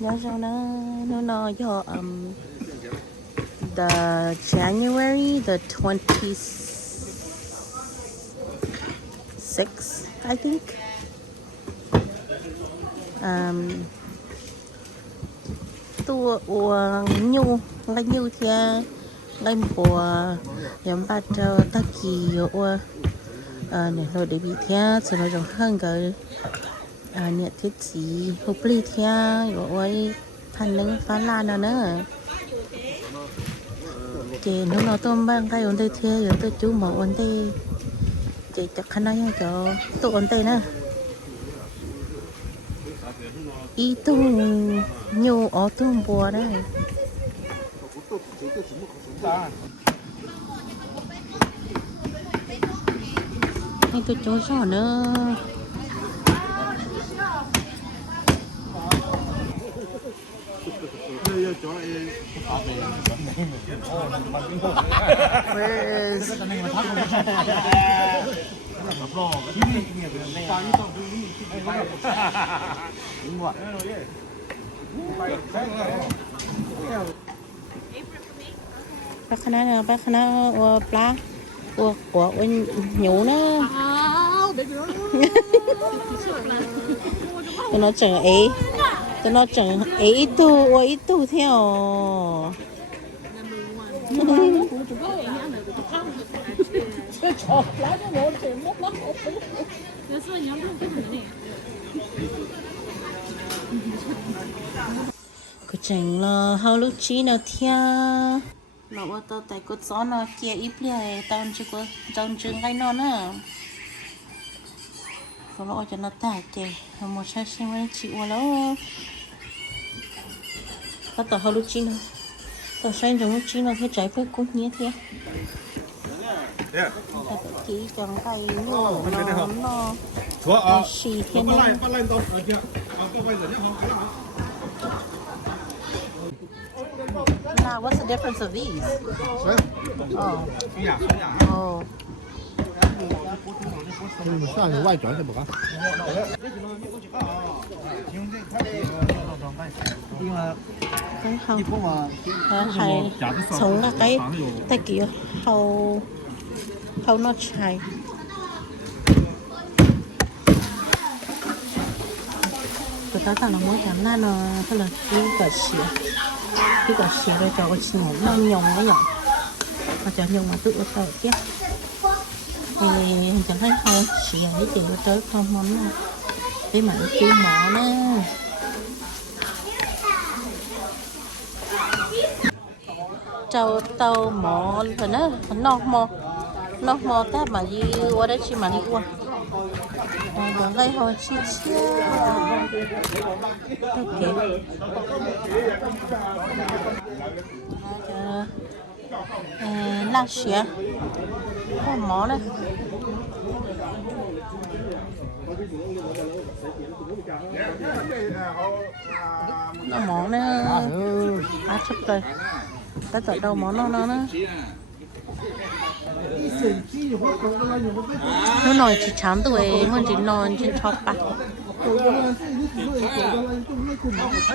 nhớ sao nó do the January the 26th I think tua nhu là nhu thì ngay mùa nhắm bắt đầu ta kỳ ở này rồi để bị theo rồi nó rộng hơn cái nhiệt thiết gì hộp ly theo rồi thành nâng phá lan nào nữa chị nó tôm băng cái ổn tê theo rồi tôi chú mở ổn tê chị chắc khả năng cho tôi ổn tê nữa ý tu nhiều ở tôm bùa đấy anh tôi cho rõ nữa bác khana plá của nhũ nữa tôi nó chẳng ấy tu theo cứ chẳng là hao lúc chí nào theo nó ở tao tại cột gió nó kia ít liền tao chỉ có tao chừng cái nó nữa có lẽ cho nó tạt chứ một sai xem nó chịu quá tao tao hao lúc chí nào tao sai trong lúc chí nào cái trái với cốt nhé thế chỉ chẳng cái nó xì thế này Now, what's the difference of these? Oh. Oh. 你们上有外转是不噶？Cái không hay sống là cái tay kia hầu nó chạy tụi tao tao là muốn làm na nó cái là cái xỉa rồi cho cái xỉa nó nhồng nó nhồng mà cho nhồng mà tự tao chết thì chẳng thấy không xỉa ấy chỉ nó tới không món cái mà nó kêu mỏ nó châu tàu mỏ rồi nó mỏ ta mà gì qua đấy chỉ mà đi qua còn đây hồi chi chi lá xỉa có mỏ này nó mỏ này chấp đây ta tự đâu mỏ nó nó nói chỉ chán tuổi mình chỉ nói trên chóp bạc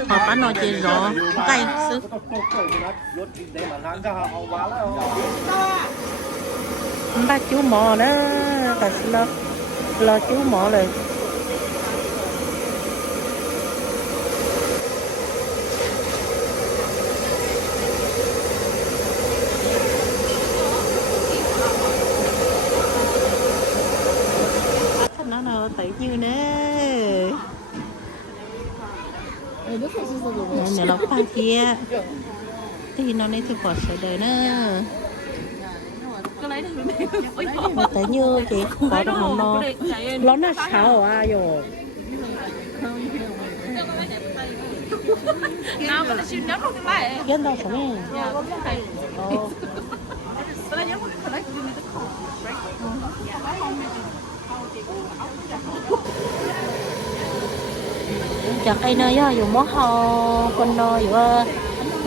họ bán nói chỉ rõ cay sức ba chú mò đó ta lo chú mòเลยtự như nè nè nó pha kia thì nó nên thì bỏ sợi đời nữa tự như chị bỏ được nó nó sao à rồi kiến đâu sống chắc ai nơi đó dùng món hao con nô dù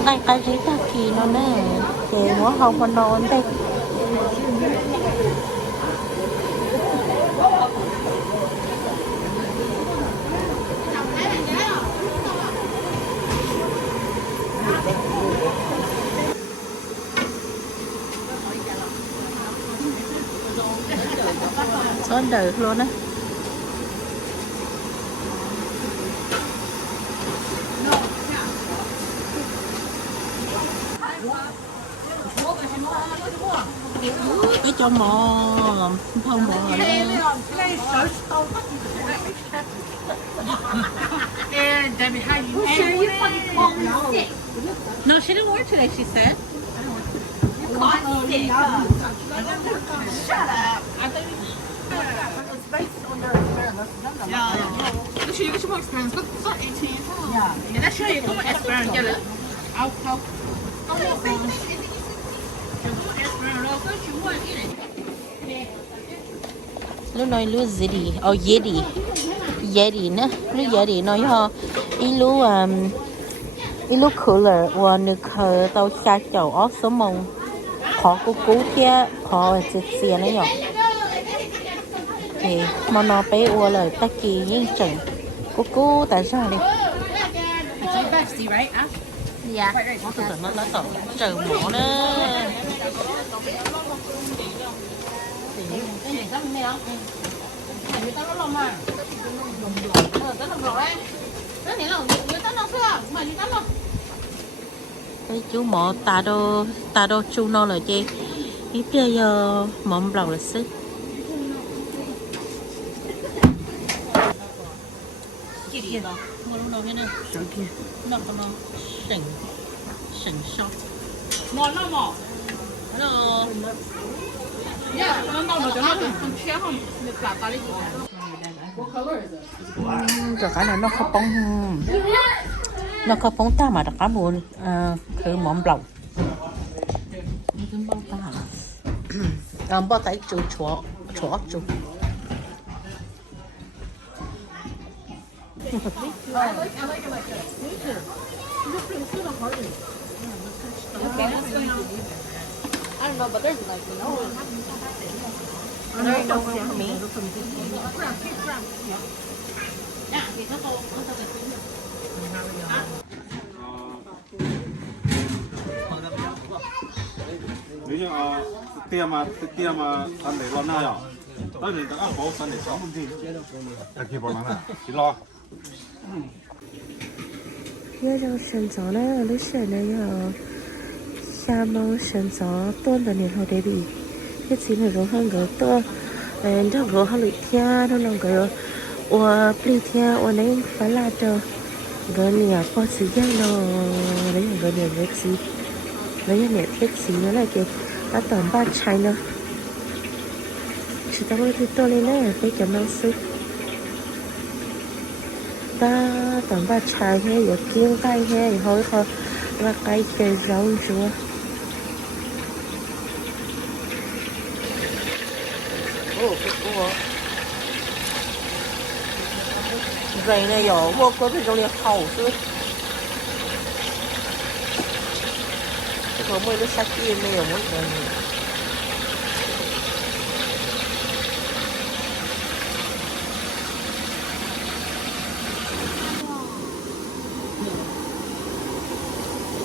ngay cái gì ta kỳ nó nè thì món hao con nô đây con đời luôn á. Cái cho mò không mò lên. No, she didn't work today, she said. Shut up. Nó suy cái số experience có 18. Người ta suy có experience cho lắm. Không không. Không có con. Lúc nói lúc gì đi, Yeti nữa, lúc Yeti nói ho, lúc cooler, và nước tàu xa chậu ở số mông, khó cú kia, khó chết xìa nữa nhở, thì mà nó bé qua lời ta kỳ nhưng chừng, cú tại sao đi? Dạ, nó tỏ trời mỏ nữa. Cái chú mỏ ta đô chú nó là chi ít bây giờ mỏng đầu là sức chị đi đó mua lúc nào thế này nó sừng sốt Ngon lắm mà. hello Yeah, nó cho nó không chia không. Được cả ta đi. rồi cái này nó không bóng ta mà đặc buồn cứ mỏng lòng bao tay chú chúa chú I don't know, but there's like no. no for me. nếu như tiêm mà ăn để lo nào nhở? Tới thì các bố ăn để sống gì? Đặc biệt bọn nó là chỉ lo. Nhớ trong sân gió này lúc xưa này xa mong sân gió tuôn vào nhiệt hồ để bị cái gì là rồi hơn gỡ to trong rồi hơn lụy thia trong lòng gỡ và pli thia và nên phải là cho gỡ nhà có sự gian nó lấy nhà gỡ nhà biết gì lấy nhà biết gì nữa là kìa đã tầm ba chai nữa chỉ tao mới thấy tôi lên này phải cho nó sức ta tầm ba chai hay giờ kiêng tay hay thôi thôi là cái chơi rau chúa vậy này giờ mua có cái trong này khẩu chứ có mấy đứa sách kia này ở mỗi người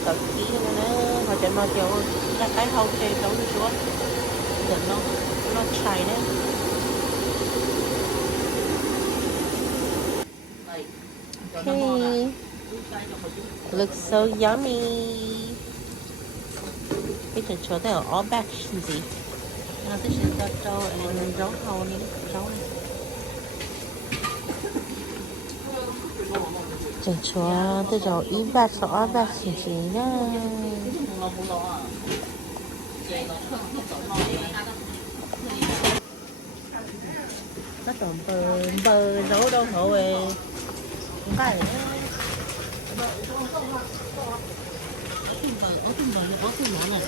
tập kỹ nữa họ cho nó kiểu là cái hậu chơi đấu đi xuống để nó chảy đấy. Okay. Looks so yummy. Cái trò chỗ này ở all batch gì? This is the dough and rau hàu này, rau này. Trò chỗ tôi rau ít batch or all batch gì nhá. Nó toàn bờ rau đâu hổ về. Không phải đấy. Có thùng món này.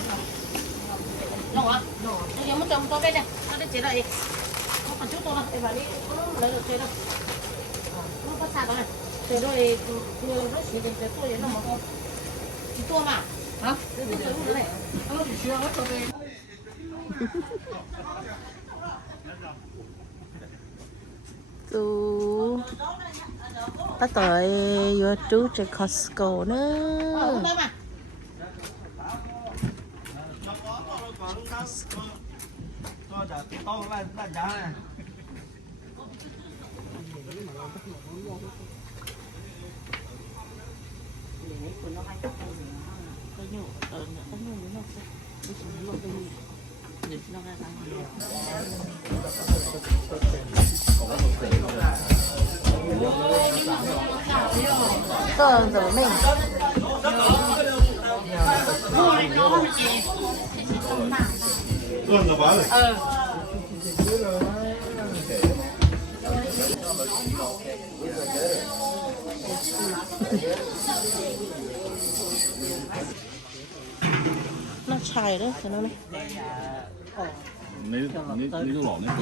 Đâu ạ? Đây giờ mất chồng tôi đây nè. Nó đây chế lại. Không còn chút tôi đâu. Để vào đi. Lấy được chế đâu. Nó có sạc rồi này. Chế rồi thì nó chỉ đến chế tôi đến đâu mà không. Chỉ tôi mà. Hả? Đây tôi chế cái này. Nó chỉ chưa hết cho tôi. Chú ta tới vô chú trên Costco nữa. 这样子妹。炖的完了。那柴的可能呢？你都老那个。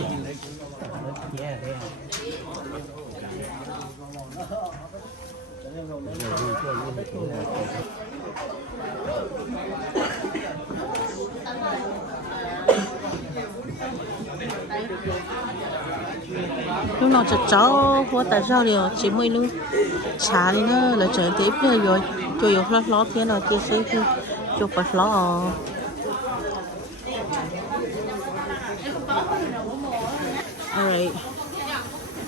lúc nào chợ cháu hoa tại sao liền chỉ mới lúc chả đi nữa là trời tiếp rồi cho yêu lót lót thế nào kia sẽ cho phải lót alright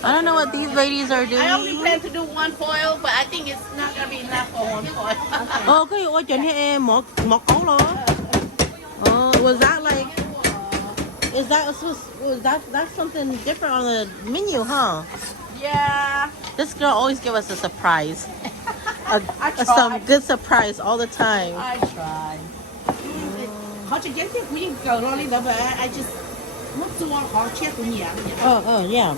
I don't know what these ladies are doing. I only plan to do one foil, but I think it's not gonna be enough for one foil. Oh, cái ôi chuyện này mỏ cấu lo. Oh, was that like? Is that something different on the menu, huh? Yeah. This girl always give us a surprise. I try. Some good surprise all the time. I try. เขาจะเย็นที่ผู้หญิงเก่าเราเลยแบบI just มุดตัวเขาเชี่ยตัวเนี่ย Oh, yeah.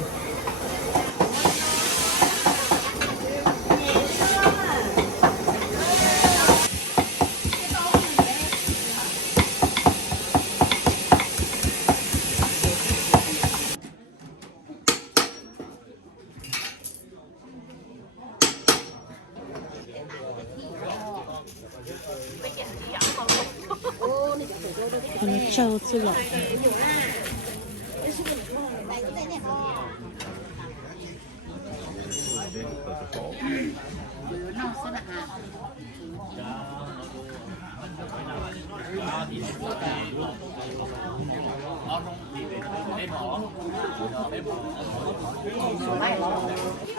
Nó trâu chứ lọ.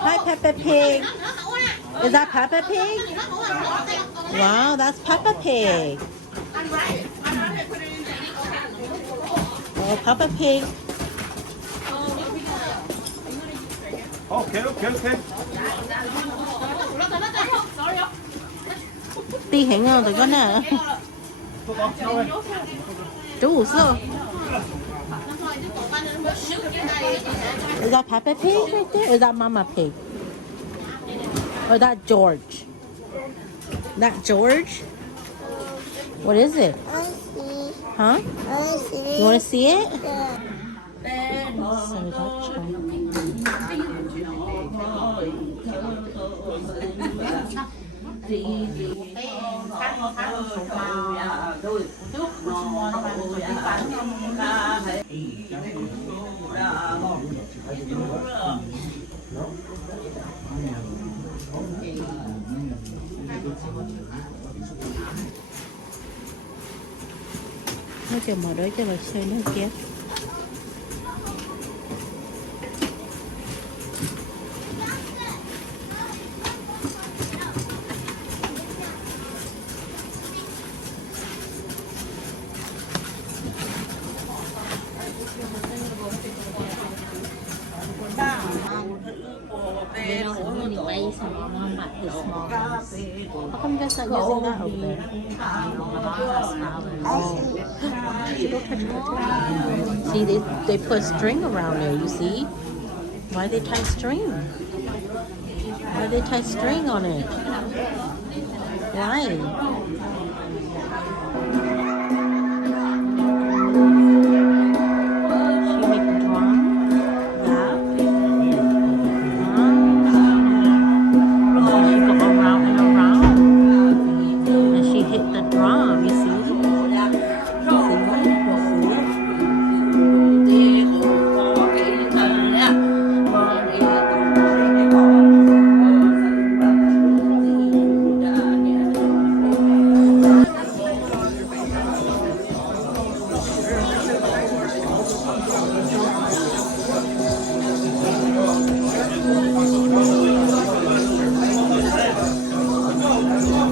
Hi, Peppa Pig. Is that Peppa Pig? Wow, that's Peppa Pig. Oh, Peppa Pig. Okay. Đi hẹn nhau tụi con nè. Chú sữa. Is that Peppa Pig right there? Or is that Mama Pig? Or that George? That George? What is it? Huh? You want to see it? So that's nó chờ mở đó cho bà chơi nó kia. How come you guys not using that over there? See, they put string around there, you see? Why they tie string? Why they tie string on it? Why?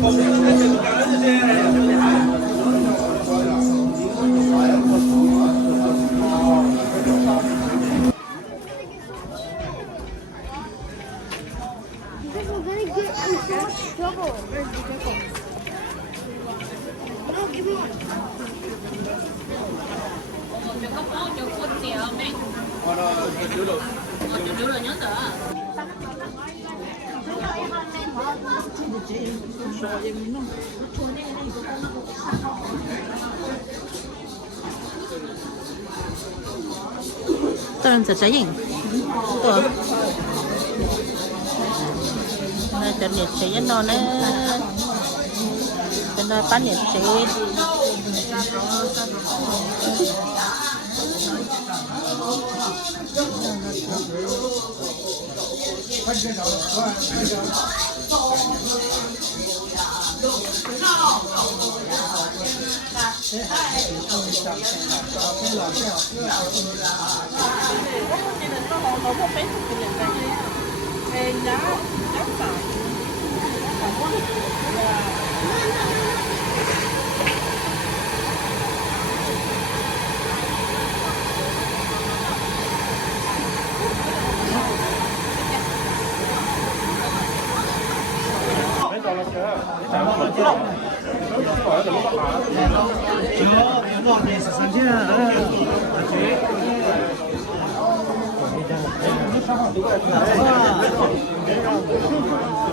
This is gonna get in so much trouble. Be careful. No, give me one. Tao đang giật trái gì? Ủa? Này cho nhiệt trái nó nè. Cho nó bán nhiệt trái.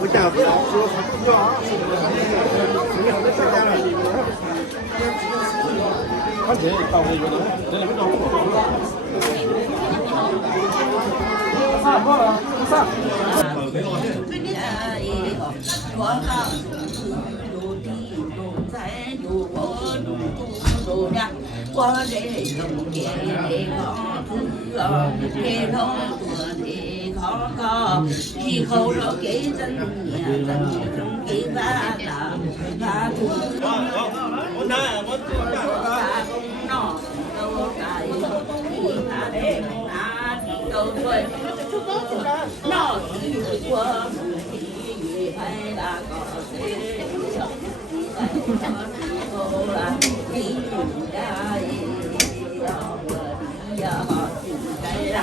我讲不了，说他要啊，看起来到这个了，这里面找我这种给好子啊，给头多的好高，以后了给真呀，真给咱打打土。我拿我打工闹，都在你那里拿都对，闹死我你还那个谁？后来你呀呀，我呀该呀。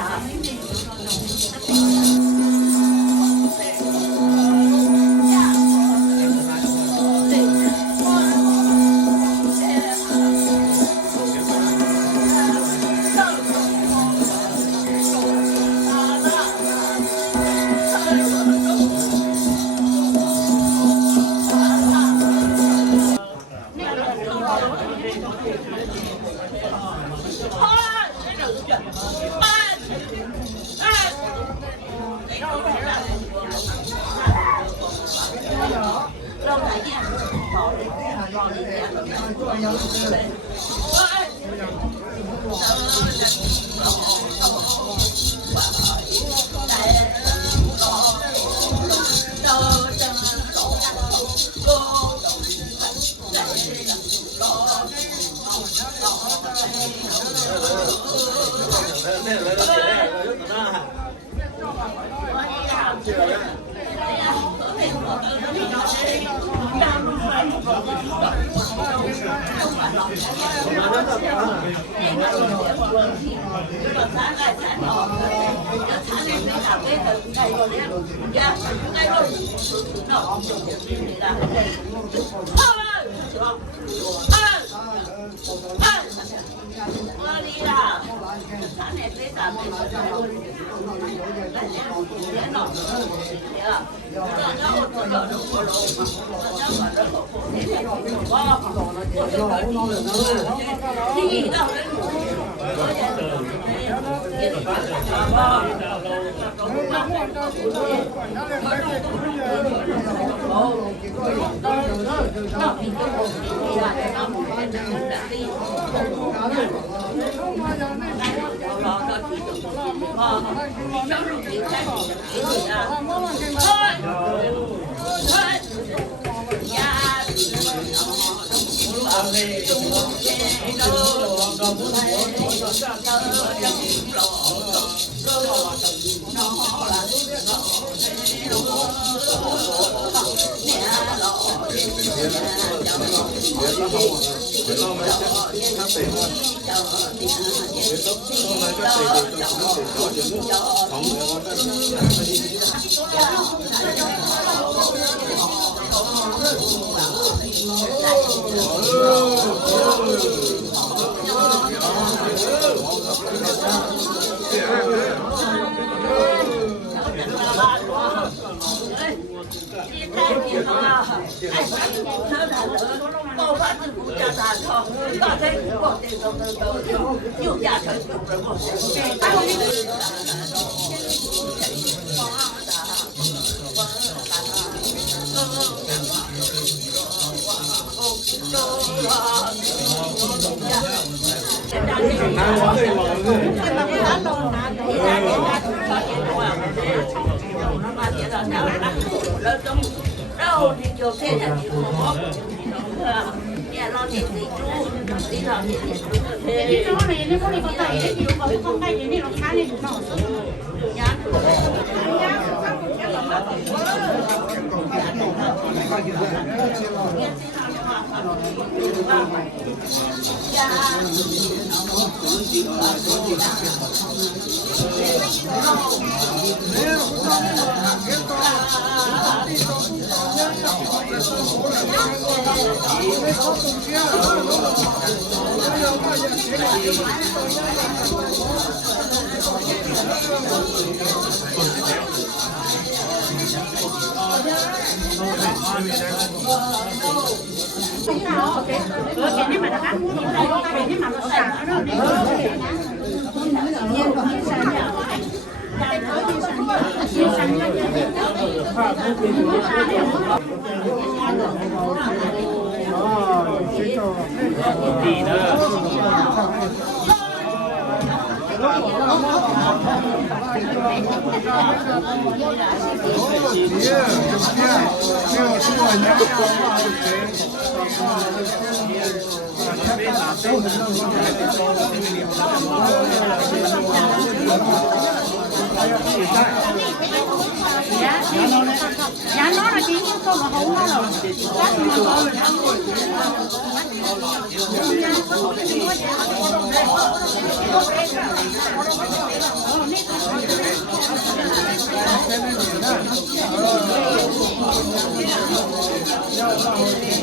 爆发自古叫大创，大灾古过这种的都有，又加成就不过。然后你就天天去活，也老天地主，你老天地主。你这玩意你不能搞大一点，如果不搞大一点，你老看你不上。给你买的干，给你买的啥？nhà nó là chỉ có mà không có rồi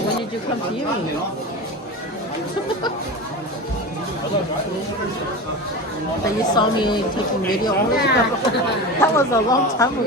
When did you come to uni? But you saw me taking video. That was a long time ago.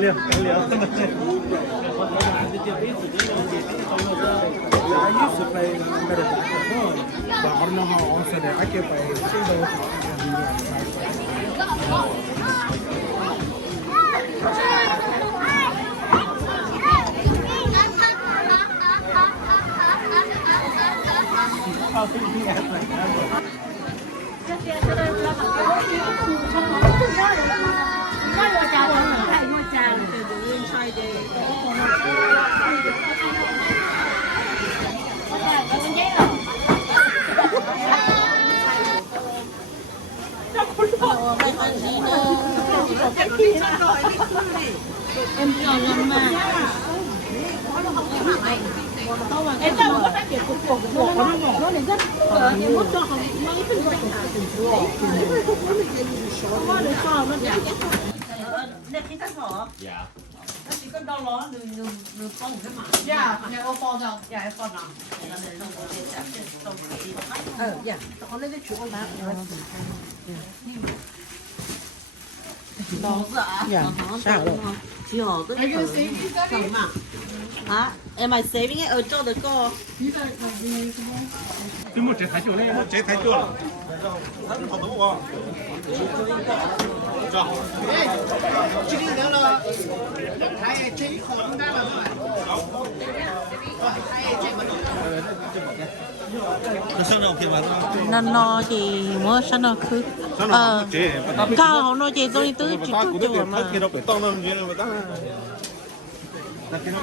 yeah, I know. I used to play better basketball, but I don't know how often I can play singles. ăn gì nữa em cho nhân mà em ta có phát triển cuộc nó này rất mất cho không mấy phần quanh dạ nhà ô phò đâu dạ em phò nào dạ sao rồi Are you saving something? hả em mày saving it ở chỗ được cô một chế thái chuột là không đúng không cho nó chỉ mua sao nó cứ cao họ nói chỉ tôi tư chỉ cứ chùa mà khi nó phải to nó như là ta cái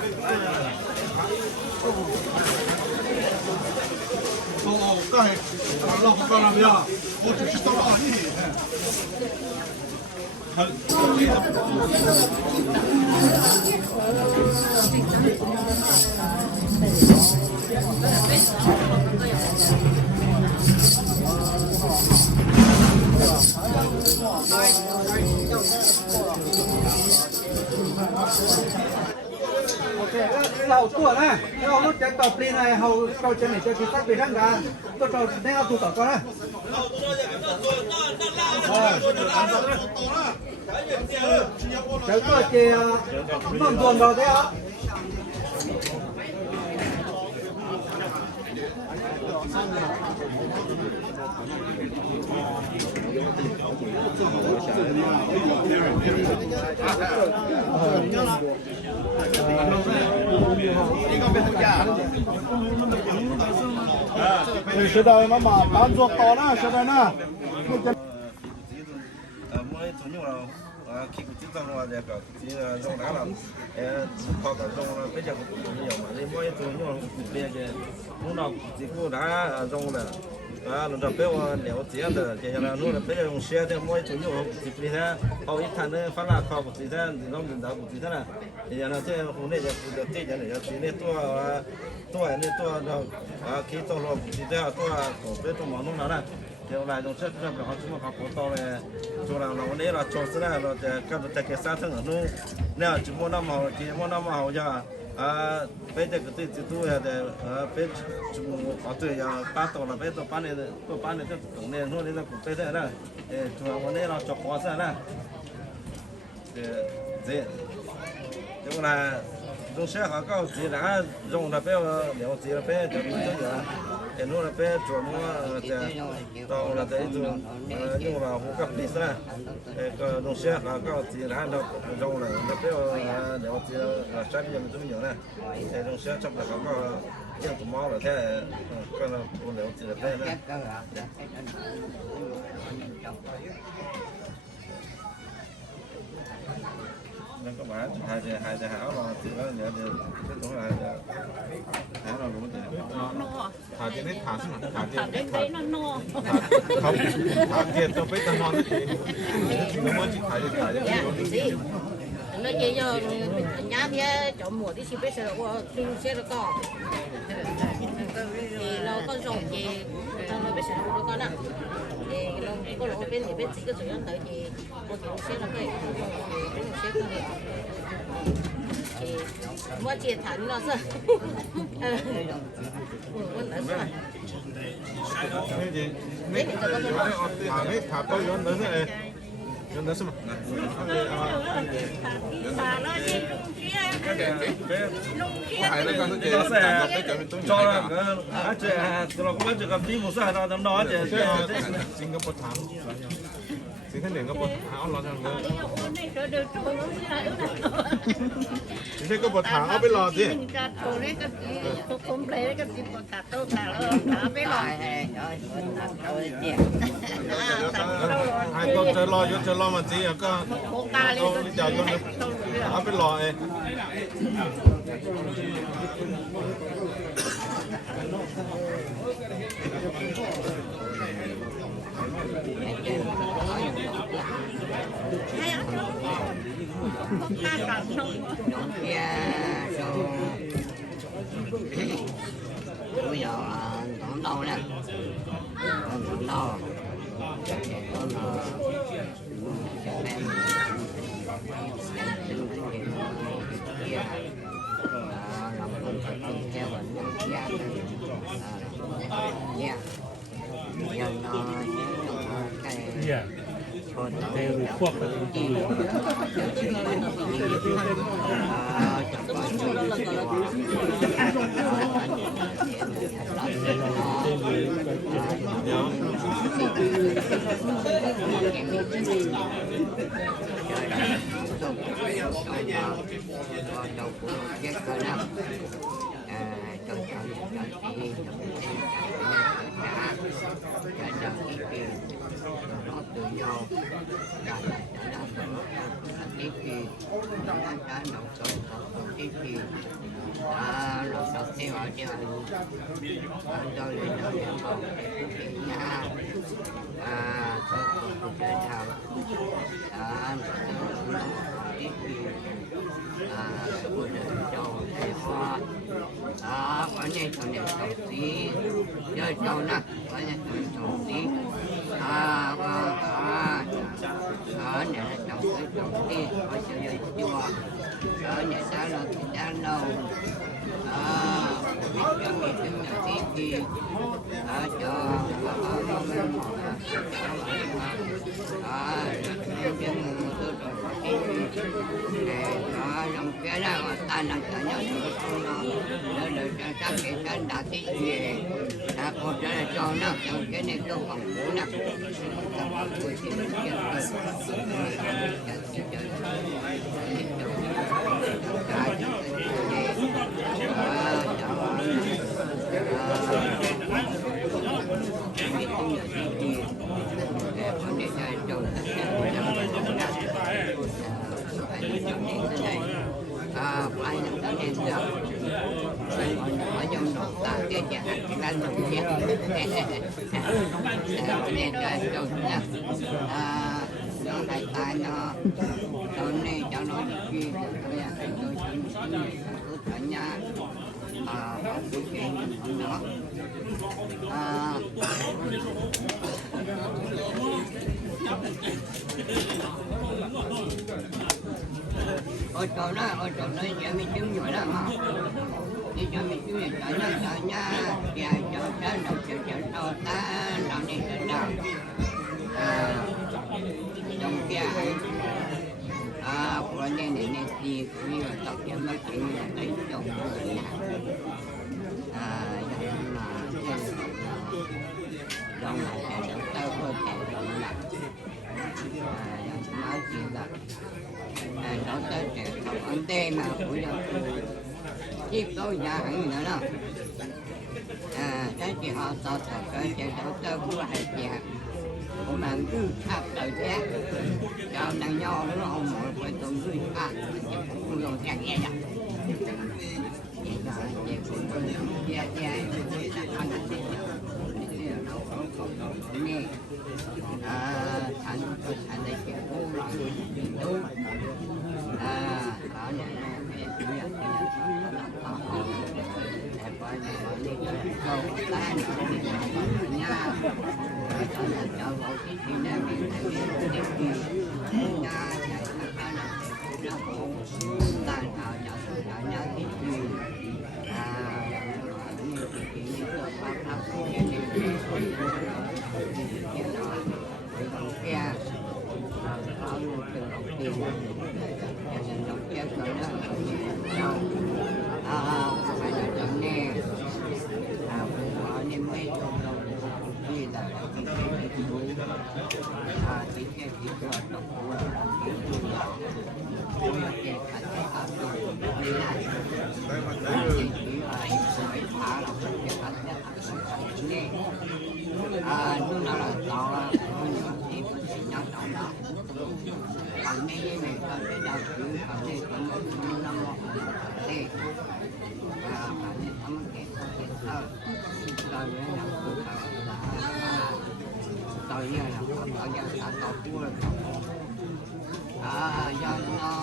lo không làm gì à? Tôi chỉ tao làm gì? hậu tua này, hậu lúc chạy tàu pin này, hậu cầu chân này cho cái sắc về răng gà, tôi cho đây hậu tụ tàu con này. Cháu tôi thì mầm tuần vào đấy ạ. Sẽ đời mà bán ruột to đó, sẽ đời nè. mỗi chủ nhung là khi cũng chỉ trong là cái chỉ trong đó là họ cả trong bây giờ cũng nhiều mà nên mỗi chủ nhung bây giờ lúc nào chỉ cũng đã trong là lúc đó bây giờ nếu chỉ là cái là lúc đó bây giờ dùng xe thì mỗi chủ nhung chỉ bây giờ họ ít thằng nữa phát là họ cũng chỉ thế thì nó mình đã cũng chỉ thế là thì giờ nó thế hôm nay giờ tết giờ này chỉ nên tua này tua rồi khi tôi làm chỉ thế tua của bây giờ món nó là thì lại trong chất là họ chúng họ có to này chỗ nào nó đấy là chỗ xưa là các cái cái sát thương ở nơi nè chỉ muốn năm màu chỉ muốn năm màu giờ bây giờ cái tự tu là để bây chúng họ tự giờ bắt đầu là bây giờ bán này cái tổng này nó là cũng bây giờ là chúng họ đấy là chỗ khó sao là dễ chỗ là trong xe họ có gì đã dùng là bây giờ nếu gì là bây giờ chúng tôi cái nó là bé chuẩn nó tàu là đấy rồi nhưng mà không gặp đi ra cái đồng xe là có chỉ là nó rong là nó bé để họ chỉ là trái nhiều chúng nhiều này cái đồng xe trong là có cái tụi máu là thế cái là còn nếu chỉ là bé này nên các bạn hai hảo là chỉ là nhớ được cái chỗ là hảo là cũng được thả trên đấy thả xuống thả trên đấy nó no không thả kia tôi biết tao ngon cái gì nó mới chỉ thả trên nó chỉ cho nhà phía chỗ mùa thì chỉ biết là kinh sẽ là có thì nó có rồng gì nó biết là nó có nè thì nó có lỗ bên thì bên chỉ cái chuyện đấy thì một kiểu sẽ là cái sẽ không được thì mua tiền thắn nó sao muốn nói sao cái gì mấy thả tôi vô nữa thế nó xem cho là nó có chỉ gặp đi một số hàng tầm đó chứ Singapore thảm xin thế này có một tháo lo rằng thế có một tháo ở bên lò gì hai con chơi lo mà gì có câu đi chào con ở bên lò ấy Nông kia rồi bây giờ còn đâu nè, còn đâu con em làm công việc theo mình nha, giờ nó cái Đây là quốc từ nhau đã tiếp kỳ đã đầu số tiếp kỳ đầu số theo ở trên tôi lên đầu nhà phòng nhà tôi cũng để thảo tiếp kỳ tôi để cho hoa ở đây tôi để đầu tí chơi cho nó ở đây tôi đầu tí ở nhà trồng cái trồng kia ở chỗ chùa ở nhà ta là cái ta lâu biết cho người chúng là cái gì ở chỗ lòng kia đó ta là cả nhau nó được các cái chân đã tí gì một cái cho nó cái này tôi còn muốn nè phải làm cái này được ở trong nội tạng cái chả cái nồng kia nên cái chỗ là nó đại tai nó chỗ này cho nó đi kia tôi là cái tôi ở nhà không có chuyện đó ôi trời nó giờ mình chứng rồi đó mà đi cho mình chứng này cho nha và cho nó đầu cho ta nó đi đến đâu trong kia của anh này thì cũng như là tập cho mấy chuyện là cái trong người trong là sẽ đầu tư cơ thể động là nói chuyện là nó tới trẻ học anh tên mà của dân tiếp tôi nhà hẳn nữa đó cái chị họ tao thật cái trẻ đầu tư của hai chị của bạn cứ thắp đời chết cho nàng nho nó không mọi phải tuần cứ cũng còn chẳng nghe đâu vậy rồi vậy cũng tôi gia anh nghe thành đây chuyện cô là đúng ở này do nó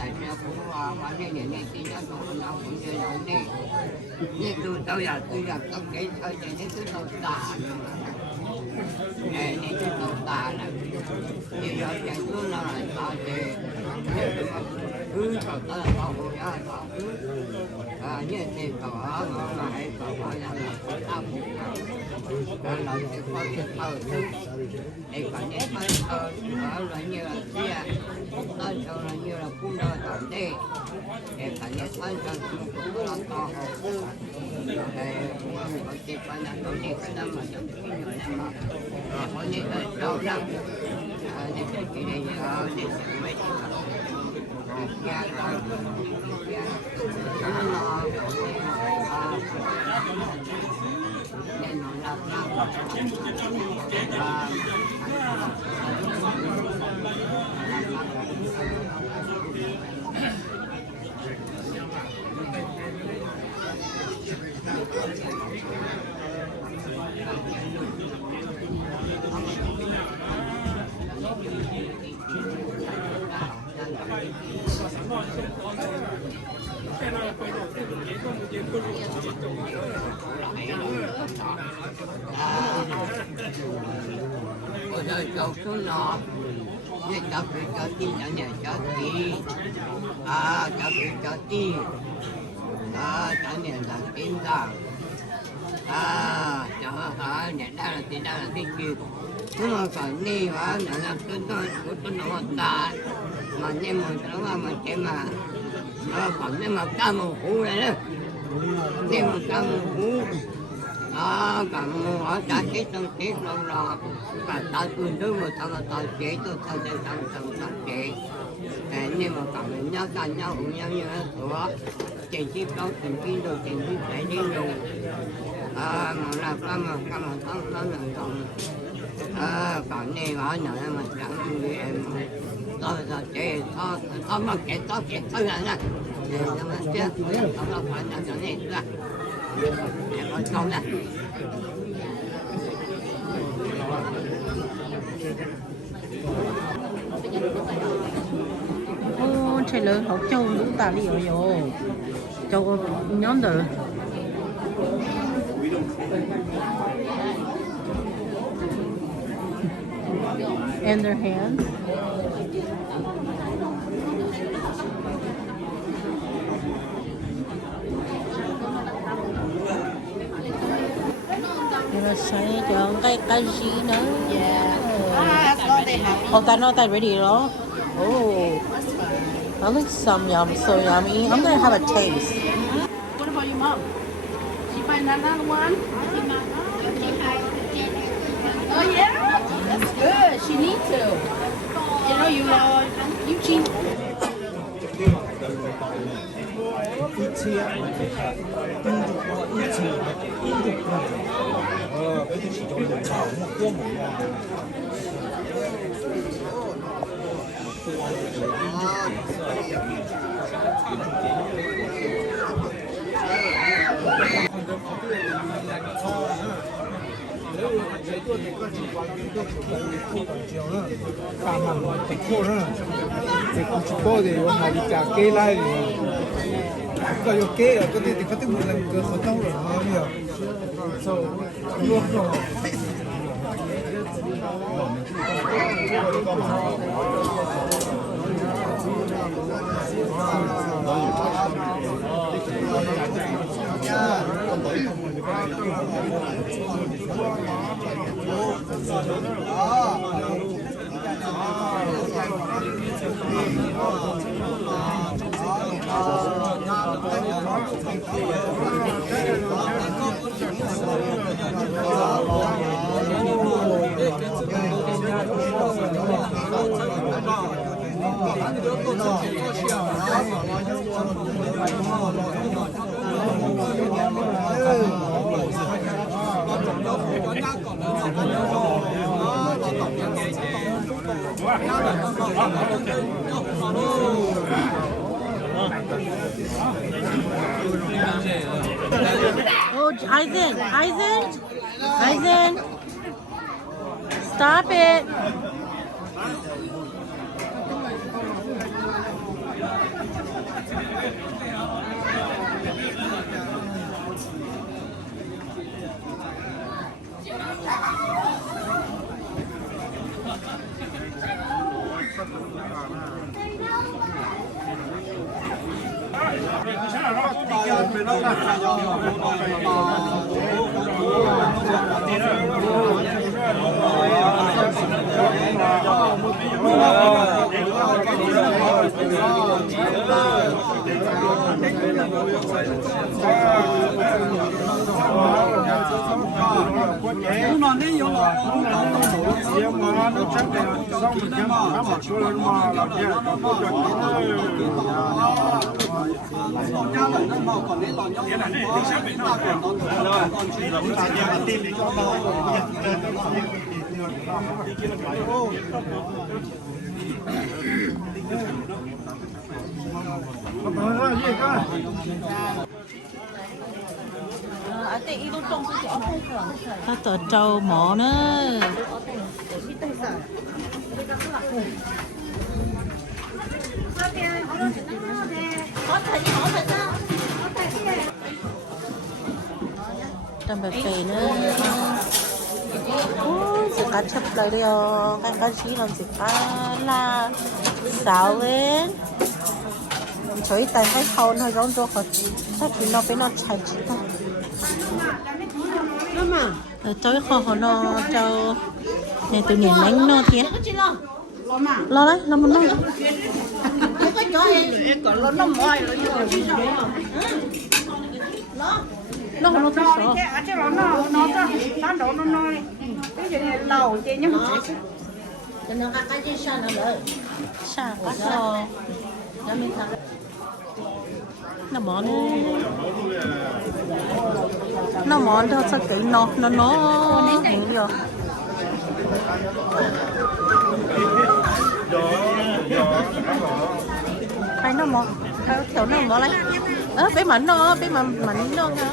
đại gia cũng mà nghe những cái tin nhắn của nó cũng như là này như tôi là có cái thôi thì tôi đâu tà này như tôi đâu tà là như vậy cái tôi nó là tà thì cứ cho tôi là tao cũng nhớ tao cứ như thế tao ở mà hay tao phải là tao cũng rồi là cái con cái thơ để còn những cái thơ ở là như là kia tôi cho là như là cũng đỡ tận đi để còn những cái thơ cũng là to để có thể phải là tôi đi cái năm mà trong cái người này mà có những cái đầu năm để cái này để mấy cái Ôi trời châu số nọ như cho cái cho ti cho nhà cho ti cho cái cho ti cho nhà là tin rằng cho nhà đó là tin kia nhưng mà còn đi mà nó là tôi nó ta mà nhưng mà nó mà cái mà nó còn nhưng mà cam một hũ này đó nhưng mà cam một hũ còn ở cả cái trong cái lâu rồi cả ta tôi đưa mà tao chế tôi để tao chế nhưng mà còn mình nhớ cả nhau cũng nhau như thế của tiền chi đâu tiền chi đồ tiền chi phải đi đồ mà là cam nó là còn còn này ở nhà mà chẳng như em tôi chế tôi mà cái tôi là nè nhưng mà chứ tôi phải là cái này là em còn không nè ô trời lớn học châu cũng tả liệu rồi châu nhóm được and their hands. Nó sẽ chọn cái gì nữa? Oh, they're not that ready at all. Oh, that looks so yummy. I'm gonna have a taste. What about your mom? She find another one? Oh yeah, that's good. She needs to. You know, you cheat. cả mặt cái khô đó thì cũng chỉ có thì ông này đi trả kê lại thì có yêu kê ở cái thì có thể một lần cơ sở tông rồi nó nhiều sau luôn rồi Oh, Aizen, stop it. ถ้าต่อเจ้าหมอเนอะทำแบบเฟย์เนอะโอ้ยสิการชับเลยเดียวการชี้เราสิการลาสาวเว้นช่วยแต่ให้เขาหน่อยร้องตัวเขาถ้าถึงเราไปนอนชายชิดนะเจ้าเขานอนเจ้าเนี่ยตัวเนี่ยแม่งนอนเทียรอเลยเรามันนอนnó không có số chứ nó nó đổ nó nói cái gì lầu chị nhưng mà cho nên cái gì sao nó lợi xa quá rồi cho mình thằng nó món nó món thôi sao cái nó hiểu rồi hay nó món theo theo nó món này bé mảnh nó hả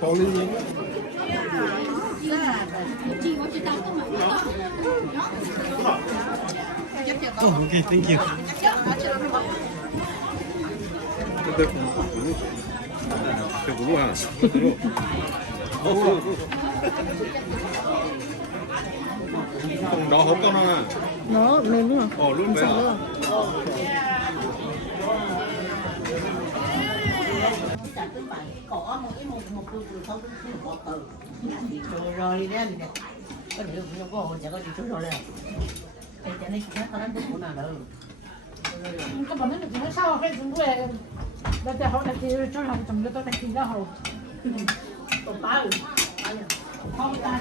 Có ly Oh, okay, thank you. Cái củ à? Đó hộp con nó à? Nó mềm đúng không? Ồ, luôn vậy à? Rồi đi ra nè. Có được không có chả có gì chút rồi đâu. Cái chả này chúng ta đang được nào đâu. Các bạn nên chúng sao cái chúng tôi đã để họ đã chỉ cho họ chúng tôi đã chỉ ra họ. Không ta.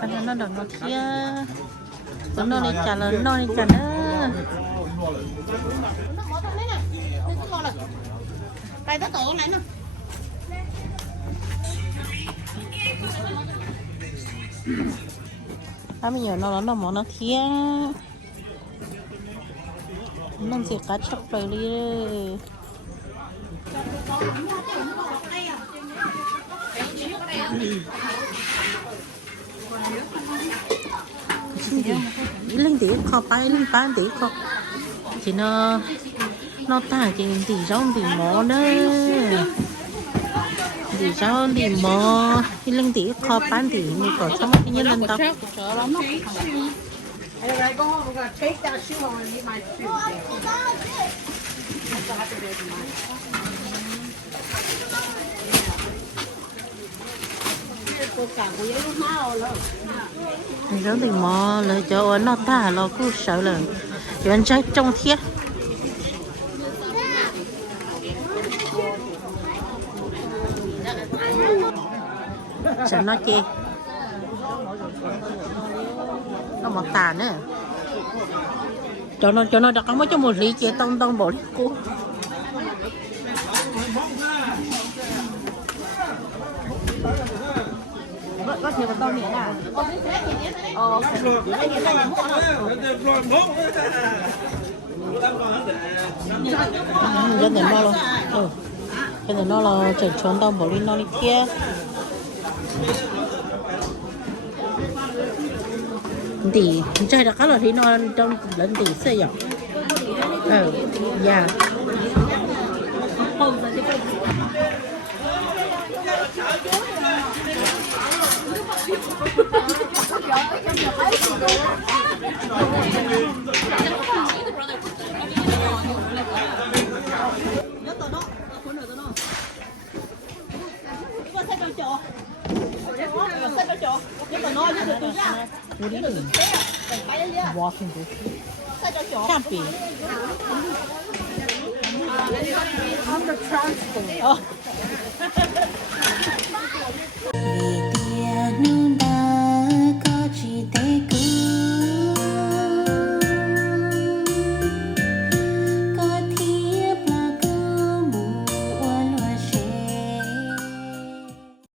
Anh nó đừng nó kia, tụi nó đi chả là nó đi chả nữa. Cái đó tổ lại nè. Bây giờ nó món nó kia, nó sẽ cắt chọc rồi đi. Linh tí khó bay linh bán tí khó thì nó tả cái tí rong tí mỏ nữa tí rong tí mỏ cái linh tí khó bán tí mình có xong cái nhân lần đó rong tí mỏ là cho nó tả nó cứ sợ là chuyện trái trong thiết sợ nó chê nó một tà nữa cho nó đặt có cho một ly chê tông bộ cô có thể là tông nhẹ à dân đến bao luôn dân đến nó là trở trốn tông bộ ly nó đi kia tỷ chơi đặc là thì nó trong lần tỷ xây dựng dạ walking camping on the transport